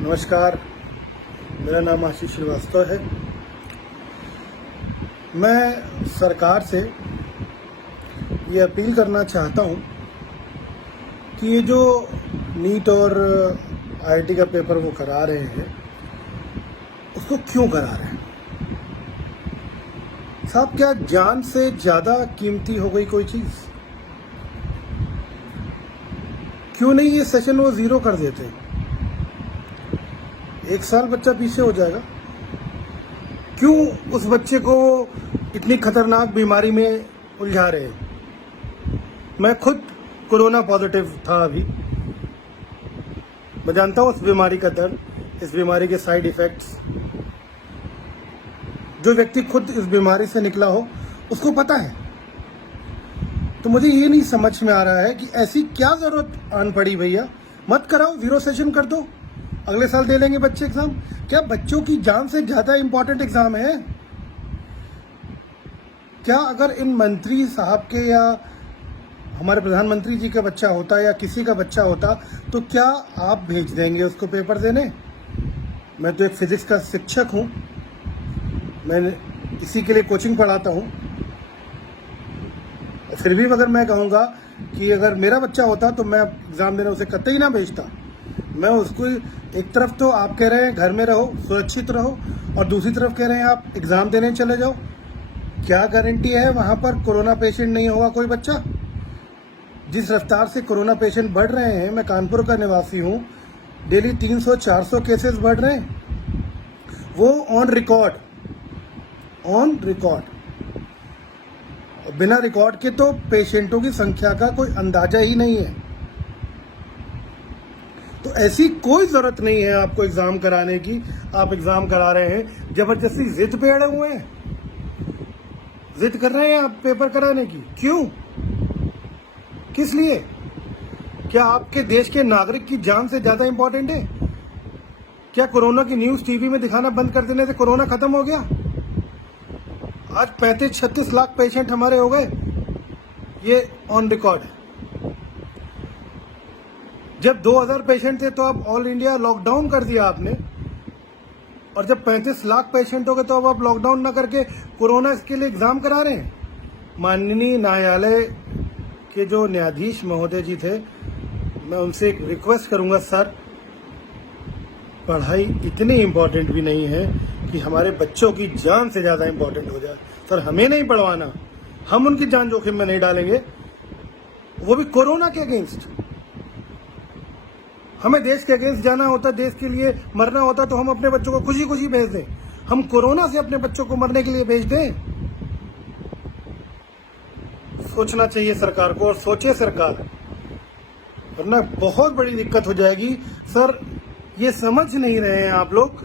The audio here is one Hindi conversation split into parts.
नमस्कार, मेरा नाम आशीष श्रीवास्तव है। मैं सरकार से ये अपील करना चाहता हूँ कि ये जो नीट और आईआईटी का पेपर वो करा रहे हैं, उसको क्यों करा रहे हैं साहब? क्या जान से ज़्यादा कीमती हो गई कोई चीज़? क्यों नहीं ये सेशन वो ज़ीरो कर देते? 1 साल बच्चा पीछे हो जाएगा। क्यों उस बच्चे को इतनी खतरनाक बीमारी में उलझा रहे हैं? मैं खुद कोरोना पॉजिटिव था अभी। मैं जानता हूँ उस बीमारी का दर्द, इस बीमारी के साइड इफ़ेक्ट्स। जो व्यक्ति खुद इस बीमारी से निकला हो उसको पता है। तो मुझे ये नहीं समझ में आ रहा है कि ऐसी क्या ज़रूरत आन पड़ी भैया। मत कराओ, ज़ीरो सेशन कर दो, अगले साल दे लेंगे बच्चे एग्ज़ाम। क्या बच्चों की जान से ज़्यादा इम्पोर्टेंट एग्ज़ाम है? क्या अगर इन मंत्री साहब के या हमारे प्रधानमंत्री जी का बच्चा होता या किसी का बच्चा होता तो क्या आप भेज देंगे उसको पेपर देने? मैं तो एक फिज़िक्स का शिक्षक हूँ, मैं इसी के लिए कोचिंग पढ़ाता हूँ। फिर भी अगर मैं कहूँगा कि अगर मेरा बच्चा होता तो मैं एग्ज़ाम देने उसे कतई ना भेजता। मैं उसको एक तरफ तो आप कह रहे हैं घर में रहो, सुरक्षित रहो, और दूसरी तरफ कह रहे हैं आप एग्ज़ाम देने चले जाओ। क्या गारंटी है वहाँ पर कोरोना पेशेंट नहीं होगा कोई बच्चा? जिस रफ्तार से कोरोना पेशेंट बढ़ रहे हैं, मैं कानपुर का निवासी हूँ, डेली 300-400 केसेस बढ़ रहे हैं, वो ऑन रिकॉर्ड। बिना रिकॉर्ड के तो पेशेंटों की संख्या का कोई अंदाजा ही नहीं है। तो ऐसी कोई ज़रूरत नहीं है आपको एग्ज़ाम कराने की। आप एग्ज़ाम करा रहे हैं, ज़बरदस्ती जिद पे अड़े हुए हैं, जिद कर रहे हैं आप पेपर कराने की। क्यों? किस लिए? क्या आपके देश के नागरिक की जान से ज़्यादा इंपॉर्टेंट है? क्या कोरोना की न्यूज़ टीवी में दिखाना बंद कर देने से कोरोना खत्म हो गया? आज 35-36 लाख पेशेंट हमारे हो गए, ये ऑन रिकॉर्ड है। जब 2000 पेशेंट थे तो अब ऑल इंडिया लॉकडाउन कर दिया आपने, और जब 35 लाख पेशेंट हो गए तो अब आप लॉकडाउन ना करके कोरोना के लिए एग्ज़ाम करा रहे हैं। माननीय न्यायालय के जो न्यायाधीश महोदय जी थे, मैं उनसे एक रिक्वेस्ट करूंगा, सर पढ़ाई इतनी इम्पोर्टेंट भी नहीं है कि हमारे बच्चों की जान से ज़्यादा इम्पोर्टेंट हो जाए। सर हमें नहीं पढ़वाना, हम उनकी जान जोखिम में नहीं डालेंगे, वो भी कोरोना के अगेंस्ट। हमें देश के अगेंस्ट जाना होता, देश के लिए मरना होता तो हम अपने बच्चों को खुशी खुशी भेज दें। हम कोरोना से अपने बच्चों को मरने के लिए भेज दें? सोचना चाहिए सरकार को, और सोचे सरकार, वरना बहुत बड़ी दिक्कत हो जाएगी। सर ये समझ नहीं रहे हैं आप लोग।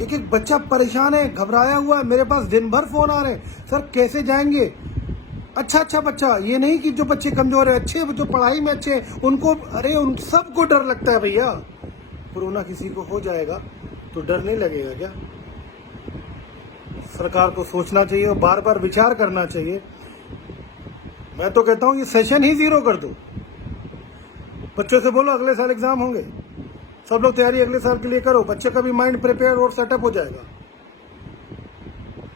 एक एक बच्चा परेशान है, घबराया हुआ है, मेरे पास दिन भर फोन आ रहे हैं, सर कैसे जाएंगे? अच्छा बच्चा, ये नहीं कि जो बच्चे कमजोर है, अच्छे जो पढ़ाई में अच्छे हैं उनको, अरे उन सबको डर लगता है भैया। कोरोना किसी को हो जाएगा तो डर नहीं लगेगा क्या? सरकार को सोचना चाहिए और बार बार विचार करना चाहिए। मैं तो कहता हूँ ये सेशन ही ज़ीरो कर दो। बच्चों से बोलो अगले साल एग्जाम होंगे, सब लोग तैयारी अगले साल के लिए करो, बच्चे का भी माइंड प्रिपेयर और सेटअप हो जाएगा।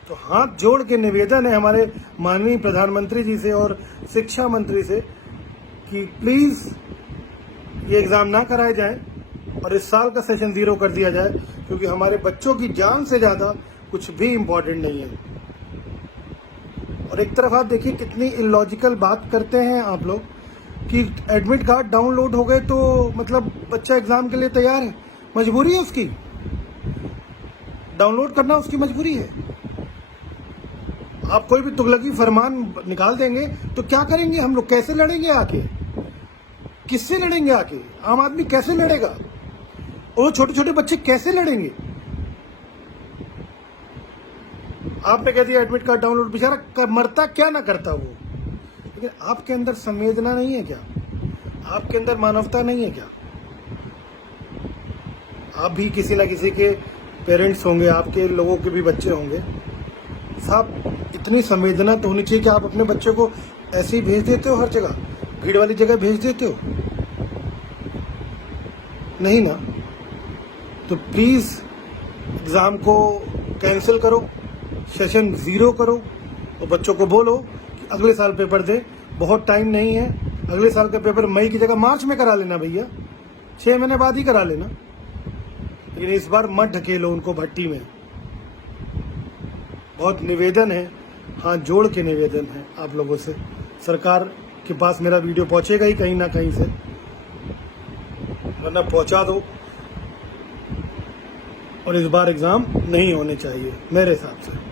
तो हाथ जोड़ के निवेदन है हमारे माननीय प्रधानमंत्री जी से और शिक्षा मंत्री से कि प्लीज़ ये एग्ज़ाम ना कराए जाएं और इस साल का सेशन ज़ीरो कर दिया जाए, क्योंकि हमारे बच्चों की जान से ज़्यादा कुछ भी इम्पोर्टेंट नहीं है। और एक तरफ आप देखिए कितनी इलॉजिकल बात करते हैं आप लोग कि एडमिट कार्ड डाउनलोड हो गए तो मतलब बच्चा एग्ज़ाम के लिए तैयार है। मजबूरी है उसकी, डाउनलोड करना उसकी मजबूरी है। आप कोई भी तुगलकी फरमान निकाल देंगे तो क्या करेंगे हम लोग? कैसे लड़ेंगे आके? किससे लड़ेंगे आके? आम आदमी कैसे लड़ेगा? और छोटे छोटे बच्चे कैसे लड़ेंगे? आपने कह दिया एडमिट कार्ड डाउनलोड, बेचारा मरता क्या ना करता वो। लेकिन आपके अंदर संवेदना नहीं है क्या? आपके अंदर मानवता नहीं है क्या? आप भी किसी ना किसी के पेरेंट्स होंगे, आपके लोगों के भी बच्चे होंगे। साहब इतनी संवेदना तो होनी चाहिए कि आप अपने बच्चे को ऐसे ही भेज देते हो हर जगह, भीड़ वाली जगह भेज देते हो? नहीं ना। तो प्लीज़ एग्ज़ाम को कैंसिल करो, सेशन 0 करो और बच्चों को बोलो कि अगले साल पेपर दे। बहुत टाइम नहीं है, अगले साल का पेपर मई की जगह मार्च में करा लेना भैया, 6 महीने बाद ही करा लेना, लेकिन इस बार मत ढकेलो उनको भट्टी में। बहुत निवेदन है, हाथ जोड़ के निवेदन है आप लोगों से। सरकार के पास मेरा वीडियो पहुंचेगा ही कहीं ना कहीं से, वरना पहुंचा दो और इस बार एग्ज़ाम नहीं होने चाहिए मेरे हिसाब से।